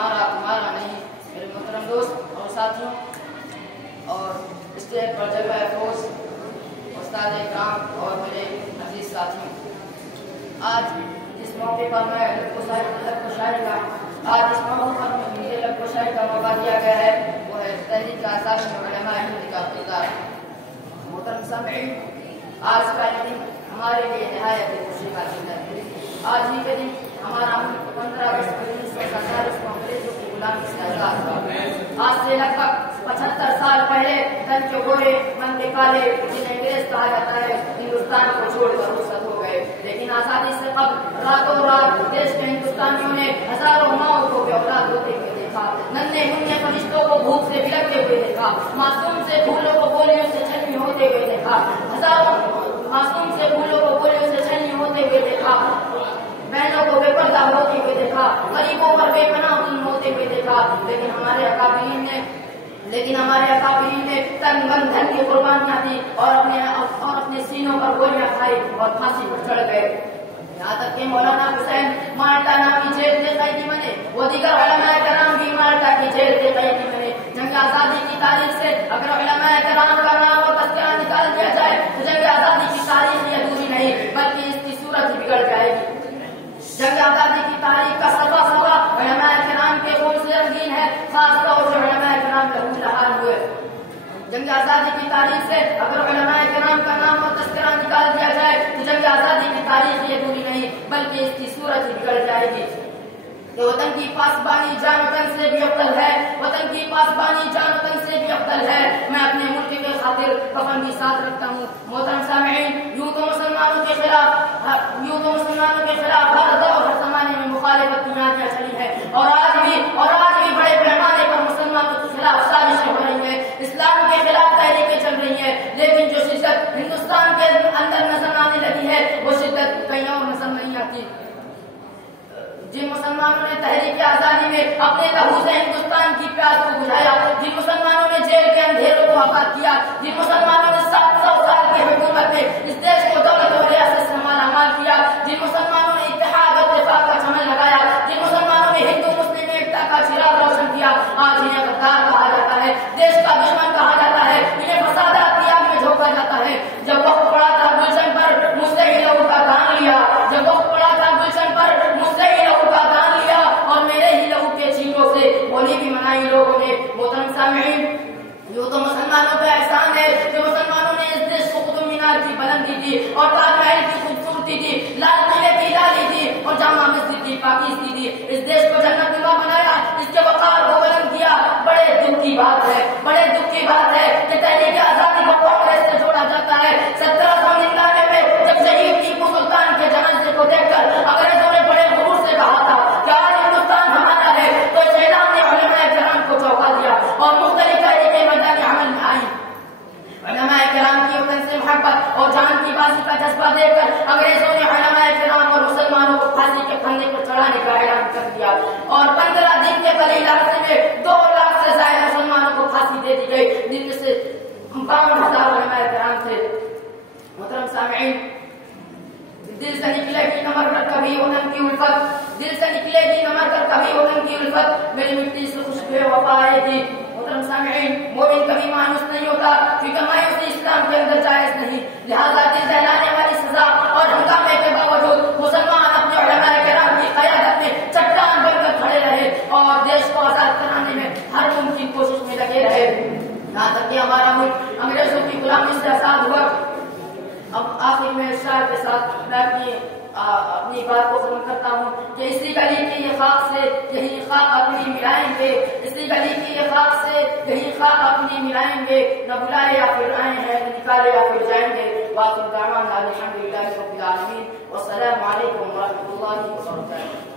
हमारा तुम्हारा नहीं। मेरे मोहतरम दोस्त और साथियों और स्टेज पर जलवा अफरोज उस्ताद इकराम और मेरे अजीज साथियों, आज इस मौके पर मैं लफ्ज़-ओ-शायरी का मुझे लफ्ज़-ओ-शायरी का मौका दिया गया है, वो है तहरीक आज़ादी में उलमाए हिंद का किरदार। मोहतरम सामईन, आज का ये दिन हमारे लिए निहायत खुशी का दिन है। आज ही के दिन हमारा मुल्क 15 अगस्त 1947 को अंग्रेजों की गुलामी से आजाद हुआ। आज से लगभग 75 साल पहले तन के गोरे मन के काले जिन्हें अंग्रेज कहा जाता है हिंदुस्तान को छोड़कर रुखसत हो गए, लेकिन आजादी से कब रातों रात देश के हिंदुस्तानियों ने हजारों माओं को बेऔलाद होते हुए देखा, नन्हे मुन्ने फरिश्तों को भूख से बिलखते हुए देखा, मासूम से फूलों को गोलियों से छलनी होते हुए देखा, हजारों मासूम से फूलों को गोलियों से छलनी होते हुए देखा, बहनों को बेपर्दा होते हुए देखा, गरीबों पर बेपनाह जुल्म होते हुए देखा। लेकिन हमारे अकाबिरीन ने तन मन धन की कुर्बानियां दी और अपने सीनों पर गोलियां खाई और फांसी पर चढ़ गए। यहाँ तक कि मौलाना हुसैन माल्टा नामी जेल के कैदी बने, वो दीगर उलमाए कराम भी माल्टा की जेल के कैदी बने। जंग आजादी की तारीख से अगर उलमाए कराम का नाम और तस्करा निकाल दिया जाए तो जंग आजादी की तारीख ही अधूरी नहीं बल्कि इसकी सूरत ही बिगड़ जाएगी। जंग आजादी की तारीख का सफा सफा उलमाए किराम के बोल से रंगीन है, खास तौर से उलमाए किराम लहूलहाल हुए। जंग आजादी की तारीख से अगर उलमाए किराम का नाम और तस्करा निकाल दिया जाए तो जंग आजादी की तारीख ये अधूरी नहीं बल्कि इसकी सूरत ही बिगड़ जाएगी। कि वतन की पासबानी जान वतन से भी अफजल है, वतन की पासबानी जान वतन से भी अफजल है। मैं अपने मुल्क के खातिर कफन भी साथ रखता हूँ। मोहतरम सामईन, यूं तो मुसलमानों के खिलाफ हर दौर हर जमाने में मुखालिफत की आंधियां चली है और आज भी बड़े पैमाने पर मुसलमानों के खिलाफ साजिशें हो रही है, इस्लाम के खिलाफ तहरीकें चल रही है। लेकिन जो शिद्दत हिंदुस्तान के अंदर नजर आने लगी है वो शिद्दत कहीं और नजर नहीं आती। जिन मुसलमानों ने तहरीक आजादी में अपने लहू से हिंदुस्तान की प्यास को बुझाया, जिन मुसलमानों ने जेल के अंधेरों को आबाद किया, जिन मुसलमानों ने 700 साल की हुकूमत में इस देश को दौलत और रियासत से मालामाल किया, जिन मुसलमानों ने इत्तेहाद और इत्तेफाक का चमन लगाया, जिन मुसलमानों ने हिंदू मुस्लिम एकता का चिराग रोशन किया, आज इन्हें गद्दार कहा जाता है, देश का दुश्मन कहा जाता है, इन्हें फसादात की आग में झोंका जाता है। जब वक्त पड़ा था गुलशन पर मुझसे ही लहू का दान लिया, जब वक्त पड़ा था गुलशन पर मुझसे ही लहू का दान लिया और मेरे ही लहू के छींटों से होली भी मनाई लोगों ने। मोहतरम सामईन, यूं तो मुसलमानों का एहसान है कि मुसलमानों ने इस देश को कुतुब मीनार की बुलंदी दी और ताजमहल की खूबसूरती दी, लाल किले की लाली दी और जामा मस्जिद की पाकीज़गी दी, इस देश को जन्नत नुमा बनाया, इसके वक़ार को बुलंद किया। बड़े दुख की बात है कि तहरीक आजादी को कांग्रेस से जोड़ा जाता है। 1799 में जब शहीद टीपू सुल्तान के जनाजे को देखकर अंग्रेजों ने बड़े गुरूर से कहा था कि आज हिंदुस्तान हमारा है, तो इस ऐलान ने उलमाए किराम को चौंका दिया और मुख्तलिफ तहरीकें मैदान अमल में आई। उलमाए किराम की वतन से मोहब्बत और जान की बाजी का जज्बा देकर अंग्रेजों ने उलमाए किराम और मुसलमानों को फांसी के फंदे पर चढ़ाने का ऐलान कर दिया और 15 दिन के कलील अरसे में 2 लाख से ज्यादा मुसलमानों को फांसी दे दी गई, जिनमें से 52,000 उलमाए किराम थे। मोहतरम सामईन, दिल से निकलेगी न मरकर कभी वतन की उल्फत, दिल से निकलेगी न मरकर कभी वतन की उल्फत, मेरी मिट्टी से खुशबू वफा आएगी। मोहतरम सामईन, मोमिन कभी मायूस नहीं होता क्योंकि मायूसी इस्लाम के अंदर जायज नहीं, लिहाजा दिल दहलाने वाली सजा और हंगामे के बावजूद मुसलमान अपने उलमाए किराम की क़यादत में चट्टान बनकर खड़े रहे और देश को आजाद कराने में हर मुमकिन कोशिश में लगे रहे। यहाँ तक कि हमारा मुल्क अंग्रेजों की गुलामी से आजाद हुआ। अब आखिर में इरशाद के साथ मैं अपनी बात को खत्म करता हूँ कि इसी गली की ये खाक से यही खाक अपनी मिलाएंगे, इसी गली की ये खाक से यही खाक अपनी मिलाएंगे, न बुलाए या फिर आए हैं, न निकाले या फिर जाएंगे। वाक़िअ दावाना अल्हम्दुलिल्लाहि रब्बिल आलमीन, वस्सलामु अलैकुम व रहमतुल्लाहि व बरकातुहू।